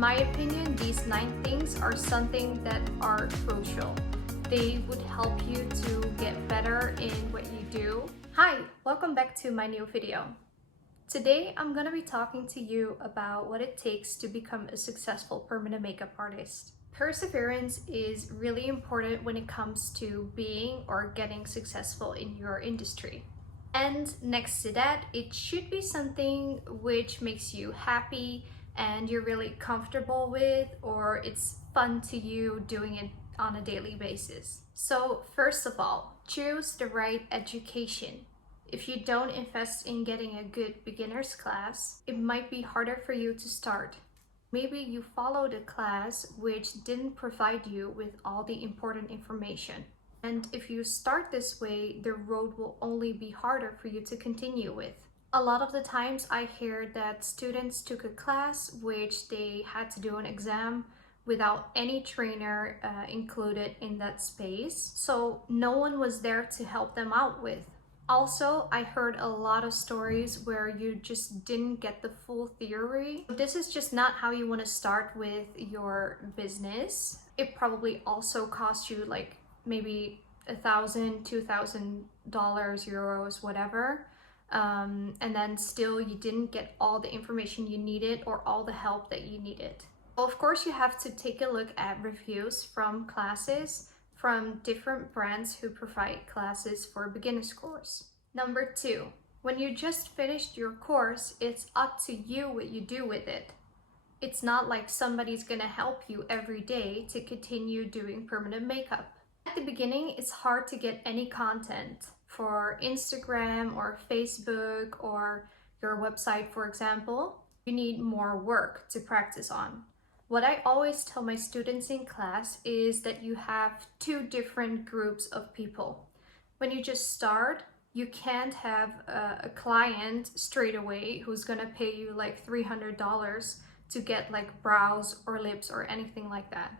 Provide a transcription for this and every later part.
my opinion, these 9 things are something that are crucial. They would help you to get better in what you do. Hi, welcome back to my new video. Today, I'm gonna be talking to you about what it takes to become a successful permanent makeup artist. Perseverance is really important when it comes to being or getting successful in your industry. And next to that, it should be something which makes you happy and you're really comfortable with, or it's fun to you doing it on a daily basis. So first of all, choose the right education. If you don't invest in getting a good beginner's class, it might be harder for you to start. Maybe you followed a class which didn't provide you with all the important information. And if you start this way, the road will only be harder for you to continue with. A lot of the times I hear that students took a class which they had to do an exam without any trainer included in that space. So no one was there to help them out with. Also, I heard a lot of stories where you just didn't get the full theory. This is just not how you want to start with your business. It probably also cost you like maybe $1,000, $2,000, euros, whatever. And then still you didn't get all the information you needed or all the help that you needed. Well, of course, you have to take a look at reviews from classes from different brands who provide classes for a beginner's course. Number 2, when you just finished your course, it's up to you what you do with it. It's not like somebody's gonna help you every day to continue doing permanent makeup. At the beginning, it's hard to get any content for Instagram or Facebook or your website, for example. You need more work to practice on. What I always tell my students in class is that you have 2 different groups of people. When you just start, you can't have a client straight away who's gonna pay you like $300 to get like brows or lips or anything like that.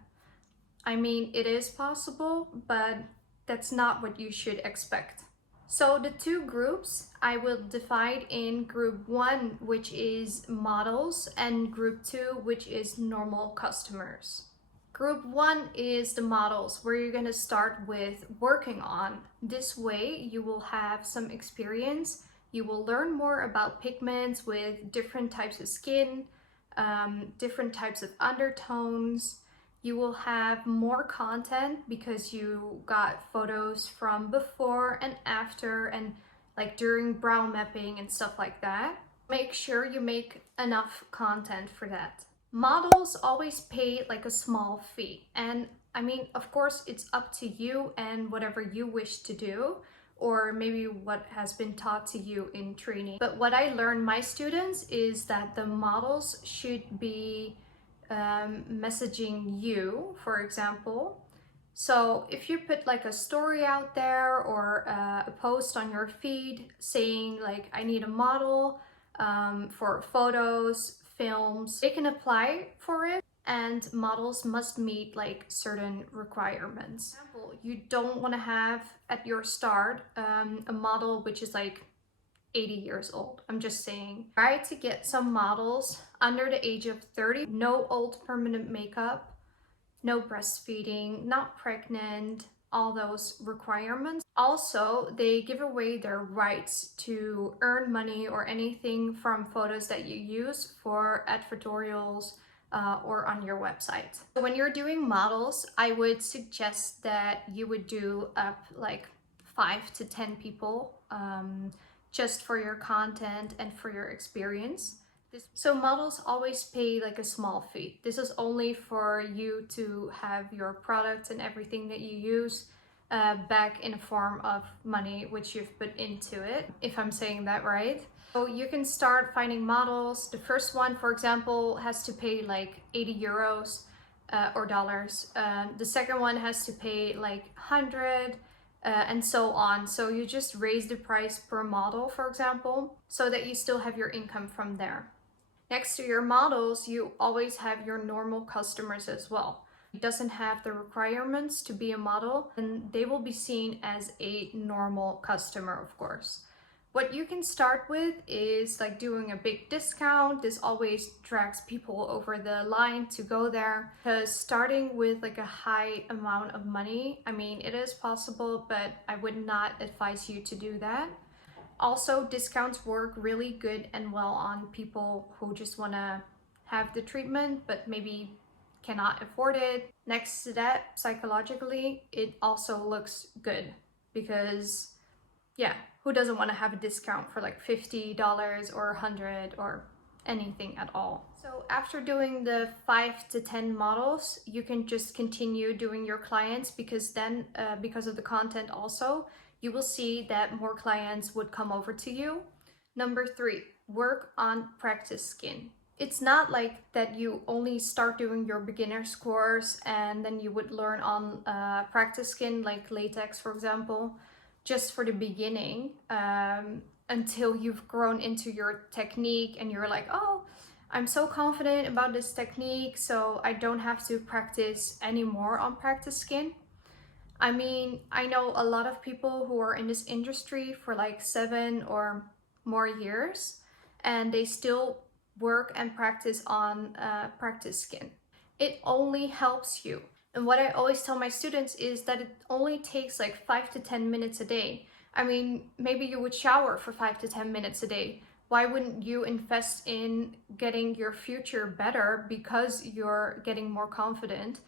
I mean, it is possible, but that's not what you should expect. So the 2 groups I will divide in group 1, which is models, and group 2, which is normal customers. Group 1 is the models, where you're gonna start with working on. This way you will have some experience. You will learn more about pigments with different types of skin, different types of undertones. You will have more content because you got photos from before and after and like during brow mapping and stuff like that. Make sure you make enough content for that. Models always pay like a small fee. And I mean, of course, it's up to you and whatever you wish to do, or maybe what has been taught to you in training. But what I learned my students is that the models should be messaging you, for example. So if you put like a story out there or a post on your feed saying like, I need a model for photos, films, they can apply for it, and models must meet like certain requirements. For example, you don't want to have at your start a model which is like 80 years old. I'm just saying. Try to get some models under the age of 30. No old permanent makeup, no breastfeeding, not pregnant, all those requirements. Also, they give away their rights to earn money or anything from photos that you use for advertorials or on your website. When you're doing models, I would suggest that you would do up like 5 to 10 people just for your content and for your experience. So models always pay like a small fee. This is only for you to have your products and everything that you use back in a form of money which you've put into it, if I'm saying that right. So you can start finding models. The first one, for example, has to pay like 80 euros or dollars. The second one has to pay like 100 and so on. So you just raise the price per model, for example, so that you still have your income from there. Next to your models, you always have your normal customers as well. It doesn't have the requirements to be a model, and they will be seen as a normal customer, of course. What you can start with is like doing a big discount. This always drags people over the line to go there, because starting with like a high amount of money, I mean, it is possible, but I would not advise you to do that. Also, discounts work really good and well on people who just want to have the treatment but maybe cannot afford it. Next to that, psychologically, it also looks good because, yeah, who doesn't want to have a discount for like $50 or $100 or anything at all? So after doing the 5 to 10 models, you can just continue doing your clients, because then because of the content also, you will see that more clients would come over to you. Number 3, work on practice skin. It's not like that you only start doing your beginner's course and then you would learn on practice skin, like latex, for example, just for the beginning, until you've grown into your technique and you're like, oh, I'm so confident about this technique, so I don't have to practice anymore on practice skin. I mean, I know a lot of people who are in this industry for like 7 or more years, and they still work and practice on practice skin. It only helps you. And what I always tell my students is that it only takes like 5 to 10 minutes a day. I mean, maybe you would shower for 5 to 10 minutes a day. Why wouldn't you invest in getting your future better because you're getting more confident?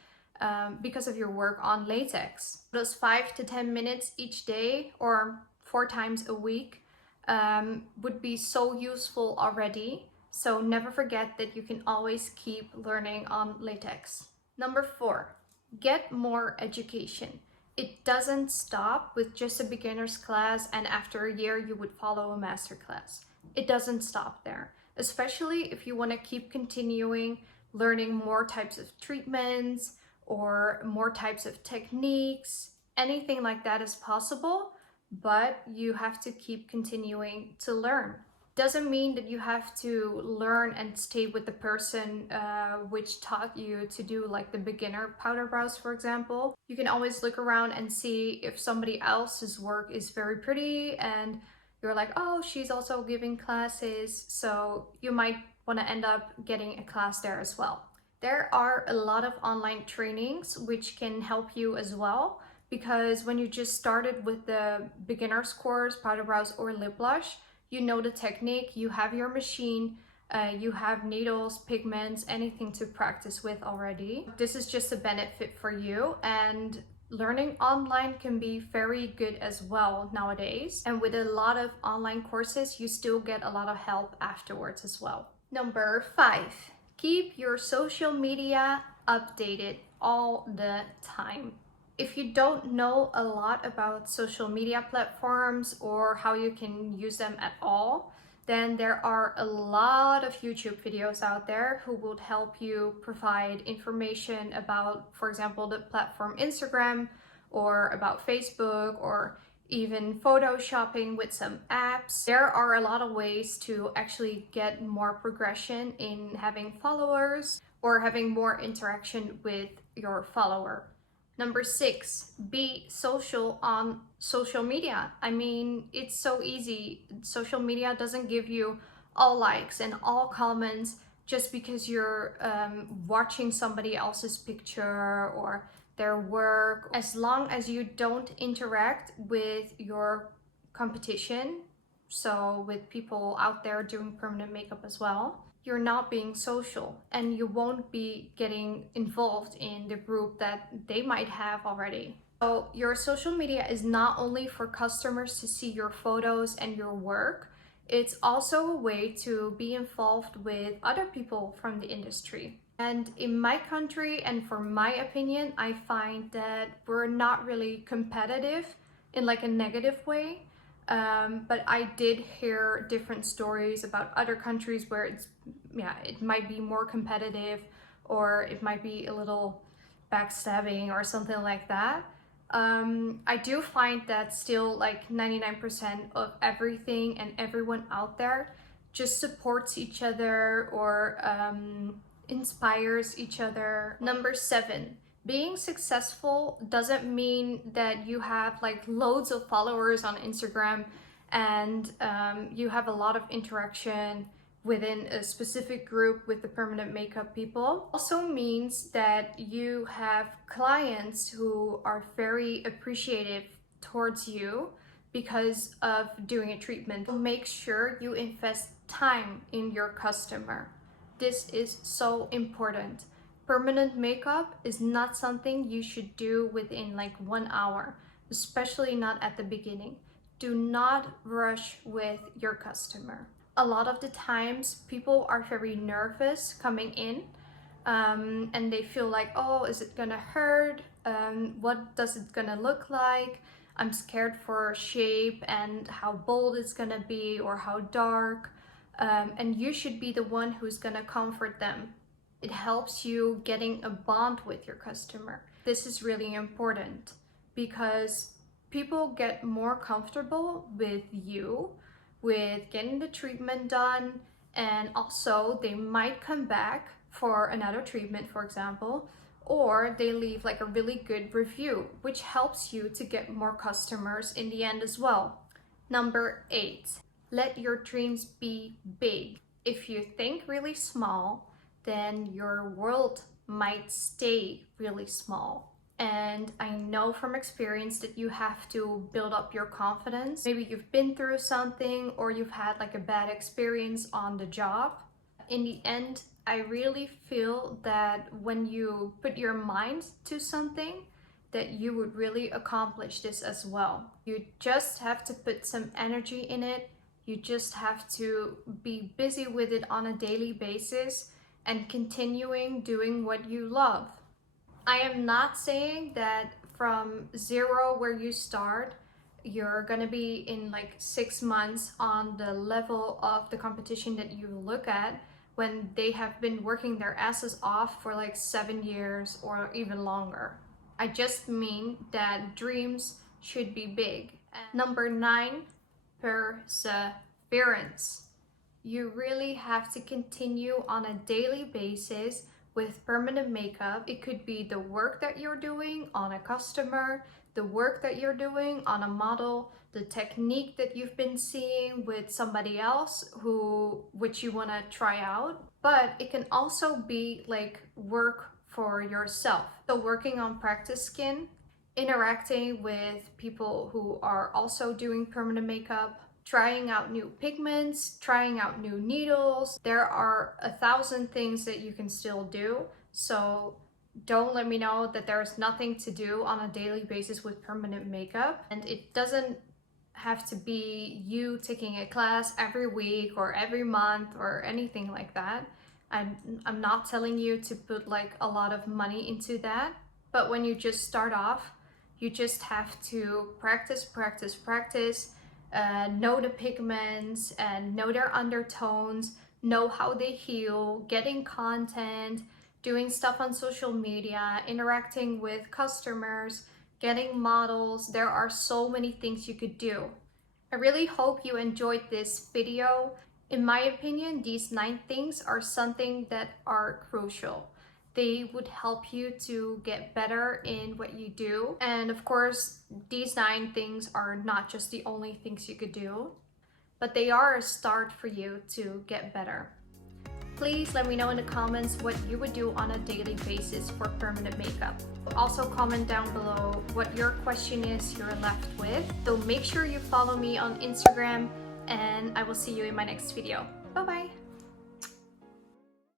Because of your work on latex. Those 5 to 10 minutes each day or 4 times a week would be so useful already. So never forget that you can always keep learning on latex. Number 4, get more education. It doesn't stop with just a beginner's class and after a year you would follow a master class. It doesn't stop there, especially if you want to keep continuing learning more types of treatments or more types of techniques. Anything like that is possible, but you have to keep continuing to learn. Doesn't mean that you have to learn and stay with the person which taught you to do like the beginner powder brows, for example. You can always look around and see if somebody else's work is very pretty and you're like, oh, she's also giving classes, so you might want to end up getting a class there as well. There are a lot of online trainings which can help you as well, because when you just started with the beginner's course, powder brows or lip blush, you know the technique, you have your machine, you have needles, pigments, anything to practice with already. This is just a benefit for you, and learning online can be very good as well nowadays. And with a lot of online courses, you still get a lot of help afterwards as well. Number 5. Keep your social media updated all the time. If you don't know a lot about social media platforms or how you can use them at all, then there are a lot of YouTube videos out there who would help you provide information about, for example, the platform Instagram, or about Facebook, or even photoshopping with some apps. There are a lot of ways to actually get more progression in having followers or having more interaction with your follower. Number 6, be social on social media. I mean, it's so easy. Social media doesn't give you all likes and all comments just because you're watching somebody else's picture or their work. As long as you don't interact with your competition, so with people out there doing permanent makeup as well, you're not being social and you won't be getting involved in the group that they might have already. So your social media is not only for customers to see your photos and your work, it's also a way to be involved with other people from the industry. And in my country, and for my opinion, I find that we're not really competitive in like a negative way. But I did hear different stories about other countries where it might be more competitive, or it might be a little backstabbing or something like that. I do find that still like 99% of everything and everyone out there just supports each other or inspires each other. Number 7, being successful doesn't mean that you have like loads of followers on Instagram and you have a lot of interaction within a specific group with the permanent makeup people. Also means that you have clients who are very appreciative towards you because of doing a treatment. Make sure you invest time in your customer. This is so important. Permanent makeup is not something you should do within like 1 hour, especially not at the beginning. Do not rush with your customer. A lot of the times people are very nervous coming in, and they feel like, oh, is it gonna hurt? What does it gonna look like? I'm scared for shape and how bold it's gonna be or how dark. And you should be the one who's gonna comfort them. It helps you getting a bond with your customer. This is really important because people get more comfortable with you, with getting the treatment done, and also they might come back for another treatment, for example, or they leave like a really good review, which helps you to get more customers in the end as well. Number 8, let your dreams be big. If you think really small, then your world might stay really small. And I know from experience that you have to build up your confidence. Maybe you've been through something or you've had like a bad experience on the job. In the end, I really feel that when you put your mind to something, that you would really accomplish this as well. You just have to put some energy in it. You just have to be busy with it on a daily basis and continuing doing what you love. I am not saying that from zero where you start, you're gonna be in like 6 months on the level of the competition that you look at when they have been working their asses off for like 7 years or even longer. I just mean that dreams should be big. Number 9, perseverance. You really have to continue on a daily basis with permanent makeup. It could be the work that you're doing on a customer, the work that you're doing on a model, the technique that you've been seeing with somebody else which you want to try out. But it can also be like work for yourself. So working on practice skin, interacting with people who are also doing permanent makeup, trying out new pigments, trying out new needles. There are 1,000 things that you can still do. So don't let me know that there's nothing to do on a daily basis with permanent makeup. And it doesn't have to be you taking a class every week or every month or anything like that. I'm not telling you to put like a lot of money into that. But when you just start off, you just have to practice, know the pigments and know their undertones, know how they heal, getting content, doing stuff on social media, interacting with customers, getting models. There are so many things you could do. I really hope you enjoyed this video. In my opinion, these 9 things are something that are crucial. They would help you to get better in what you do. And of course, these 9 things are not just the only things you could do, but they are a start for you to get better. Please let me know in the comments what you would do on a daily basis for permanent makeup. Also comment down below what your question is you're left with. So make sure you follow me on Instagram, and I will see you in my next video. Bye bye!